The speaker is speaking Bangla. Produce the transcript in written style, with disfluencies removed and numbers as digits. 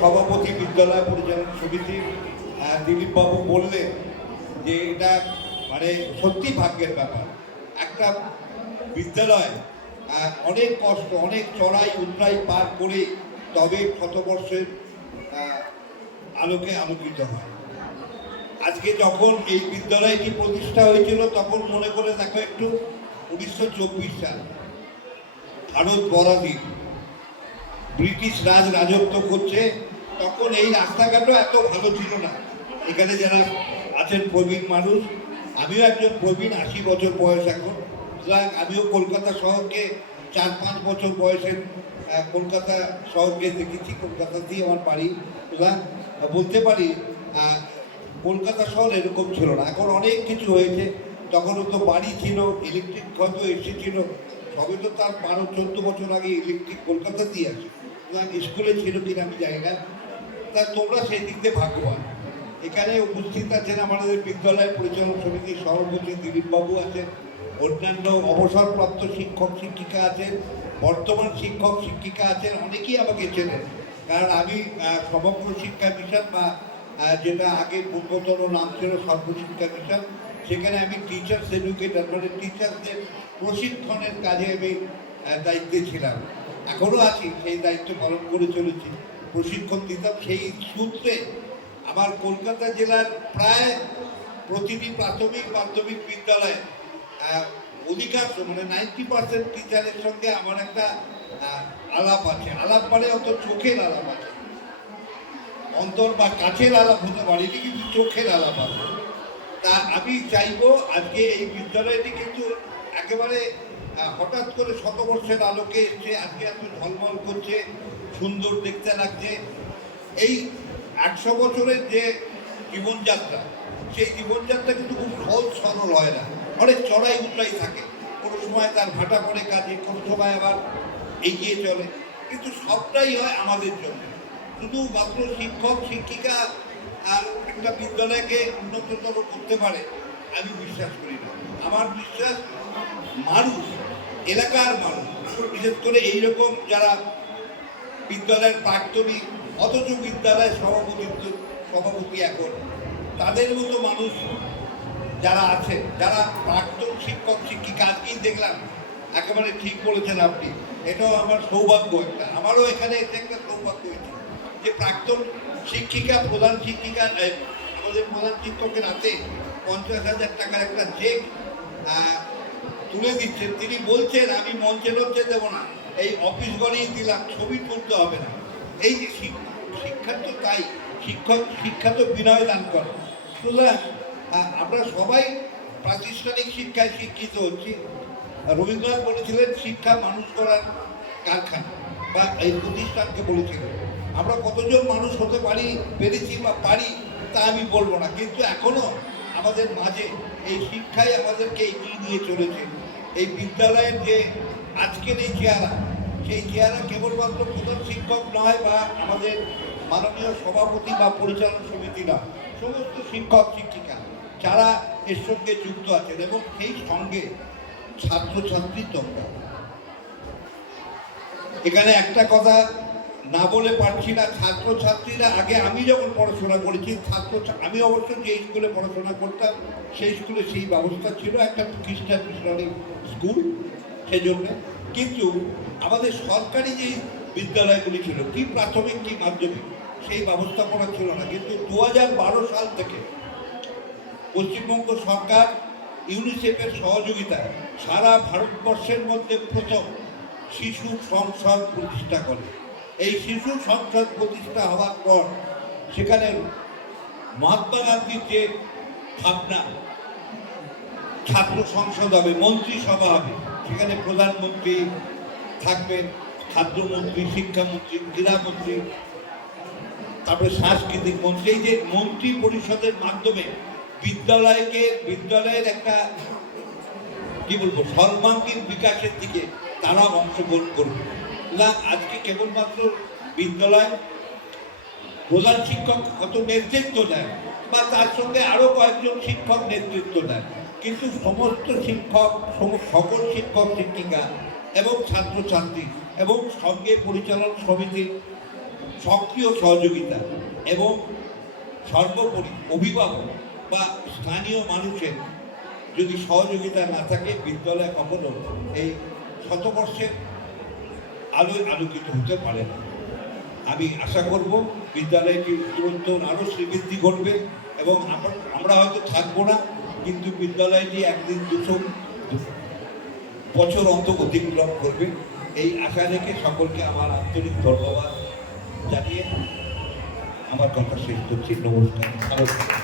সভাপতি বিদ্যালয় পরিচালনা সমিতি দিলীপ বাবু বললেন যে এটা মানে সত্যি ভাগ্যের ব্যাপার। একটা বিদ্যালয় অনেক কষ্ট, অনেক চড়াই উতরাই পার করে তবে শতবর্ষের আলোকে আলোকিত হয়। আজকে যখন এই বিদ্যালয়টি প্রতিষ্ঠা হয়েছিল তখন মনে করে দেখো একটু 1924 সাল, ভারত পরাধীন, ব্রিটিশ রাজত্ব করছে। তখন এই রাস্তাঘাটও এত ভালো ছিল না। এখানে যারা আছেন প্রবীণ মানুষ, আমিও একজন প্রবীণ, 80 বছর বয়স এখন। সুতরাং আমিও কলকাতা শহরকে 4-5 বছর বয়সের কলকাতা শহরকে দেখেছি, কলকাতাতেই আমার বাড়ি। সুতরাং বলতে পারি কলকাতা শহর এরকম ছিল না, এখন অনেক কিছু হয়েছে। তখনও তো বাড়ি ছিল, ইলেকট্রিক হয়তো এসেছিল, সবে তো তার 12-14 বছর আগে ইলেকট্রিক কলকাতাতেই আসে। স্কুলে ছিল কিনা আমি জানি না। তা তোমরা সেই দিক দিয়ে ভাগ্যবান। এখানে উপস্থিত আছেন আমাদের বিদ্যালয় পরিচালনা সমিতির সভাপতি দিলীপ বাবু আছেন, অন্যান্য অবসরপ্রাপ্ত শিক্ষক শিক্ষিকা আছেন, বর্তমান শিক্ষক শিক্ষিকা আছেন, অনেকেই আমাকে চেনেন। কারণ আমি সমগ্র শিক্ষা মিশন বা যেটা আগে পূর্বতন নাম ছিল সর্বশিক্ষা মিশন, সেখানে আমি টিচার্স এডুকেটর মানে টিচারদের প্রশিক্ষণের কাজে আমি দায়িত্বে ছিলাম, এখনও আছি, সেই দায়িত্ব পালন করে চলেছি। প্রশিক্ষণ দিতাম। সেই সূত্রে আমার কলকাতা জেলার প্রায় প্রতিটি প্রাথমিক মাধ্যমিক বিদ্যালয়ে অধিকাংশ মানে 90% টিচারের সঙ্গে আমার একটা আলাপ আছে। আলাপ মানে অত চোখের আলাপ আছে, অন্তর বা কাছের আলাপ হতে পারিনি, কিন্তু চোখের আলাপ আছে। তা আমি চাইবো আজকে এই বিদ্যালয়টি কিন্তু একেবারে হঠাৎ করে শতবর্ষের আলোকে এসছে, আজকে এত ঝলমল করছে, সুন্দর দেখতে লাগছে। এই 100 বছরের যে জীবনযাত্রা, সেই জীবনযাত্রা কিন্তু খুব সহজ সরল হয় না, অনেক চড়াই উতরাই থাকে। কোনো সময় তার ভাটা পড়ে কাজে, কোনো সময় আবার এগিয়ে চলে, কিন্তু সবটাই হয় আমাদের জন্য। শুধুমাত্র শিক্ষক শিক্ষিকা আর একটা বিদ্যালয়কে উন্নততর করতে পারে আমি বিশ্বাস করি না। আমার বিশ্বাস মানুষ, এলাকার মানুষ, বিশেষ করে এইরকম যারা বিদ্যালয়ের প্রাক্তনী অথচ বিদ্যালয়ের সভাপতি এখন, তাদের মতো মানুষ যারা আছে, যারা প্রাক্তন শিক্ষক শিক্ষিকা, আজকেই দেখলাম, একেবারে ঠিক বলেছেন আপনি, এটাও আমার সৌভাগ্য একটা, আমারও এখানে এসে একটা সৌভাগ্য হয়েছে যে প্রাক্তন শিক্ষিকা প্রধান শিক্ষিকা আমাদের প্রধান শিক্ষকের হাতে 50,000 টাকার একটা চেক তুলে দিচ্ছেন। তিনি বলছেন আমি মঞ্চে লঞ্চে দেবো না, এই অফিস গড়েই দিলাম, ছবি তুলতে হবে না। এই যে শিক্ষা তো তাই, শিক্ষা তো বিনয় দান করে। সুতরাং আমরা সবাই প্রাতিষ্ঠানিক শিক্ষায় শিক্ষিত হচ্ছি। রবীন্দ্রনাথ বলেছিলেন শিক্ষা মানুষ করার কারখানা, বা এই প্রতিষ্ঠানকে বলেছিলেন। আমরা কতজন মানুষ হতে পেরেছি বা পারি তা আমি বলবো না, কিন্তু এখনো আমাদের মাঝে এই শিক্ষাই আমাদেরকে এগিয়ে নিয়ে চলেছে। এই বিদ্যালয়ের যে আজকের এই চেহারা, সেই চেহারা কেবলমাত্র প্রধান শিক্ষক নয় বা আমাদের মাননীয় সভাপতি বা পরিচালনা সমিতি নয়, সমস্ত শিক্ষক শিক্ষিকা যারা এর সঙ্গে যুক্ত আছেন, এবং সেই সঙ্গে ছাত্রছাত্রী তোমরা। এখানে একটা কথা না বলে পারছি না, ছাত্রছাত্রীরা আগে আমি যখন পড়াশোনা করেছি, আমি অবশ্য যে স্কুলে পড়াশোনা করতাম সেই স্কুলে সেই ব্যবস্থা ছিল, একটা খ্রিস্টান মিশনারি স্কুল, সেজন্য। কিন্তু আমাদের সরকারি যে বিদ্যালয়গুলি ছিল, কি প্রাথমিক কি মাধ্যমিক, সেই ব্যবস্থাপনা ছিল না। কিন্তু 2012 সাল থেকে পশ্চিমবঙ্গ সরকার ইউনিসেফের সহযোগিতায় সারা ভারতবর্ষের মধ্যে প্রথম শিশু সংসদ প্রতিষ্ঠা করে। এই শিশু সংসদ প্রতিষ্ঠা হওয়ার পর সেখানে মহাত্মা গান্ধীর যে ভাবনা, ছাত্র সংসদ হবে, মন্ত্রিসভা হবে, সেখানে প্রধানমন্ত্রী থাকবেন, খাদ্যমন্ত্রী, শিক্ষামন্ত্রী, ক্রীড়ামন্ত্রী, তারপরে সাংস্কৃতিক মন্ত্রী। এই যে মন্ত্রী পরিষদের মাধ্যমে বিদ্যালয়ের একটা কি বলবো সর্বাঙ্গীন বিকাশের দিকে তারা অংশগ্রহণ করবে না। আজকে কেবলমাত্র বিদ্যালয় প্রধান শিক্ষক কত নেতৃত্ব দেয় বা তার সঙ্গে আরো কয়েকজন শিক্ষক নেতৃত্ব দেয়, কিন্তু সমস্ত শিক্ষক, সকল শিক্ষক শিক্ষিকা এবং ছাত্রছাত্রী এবং সঙ্গে পরিচালন সমিতির সক্রিয় সহযোগিতা এবং সর্বোপরি অভিভাবক বা স্থানীয় মানুষের যদি সহযোগিতা না থাকে বিদ্যালয় কখনো এই শতবর্ষের আলোয় আলোকিত হতে পারে না। আমি আশা করব বিদ্যালয়টির উত্তরোত্তর আরও শ্রীবৃদ্ধি ঘটবে এবং আমরা হয়তো থাকবো না, কিন্তু বিদ্যালয়টি একদিন 200 বছর অতিক্রম করবে এই আশা রেখে সকলকে আমার আন্তরিক ধন্যবাদ জানিয়ে আমার কথা শেষ করছি। নমস্কার।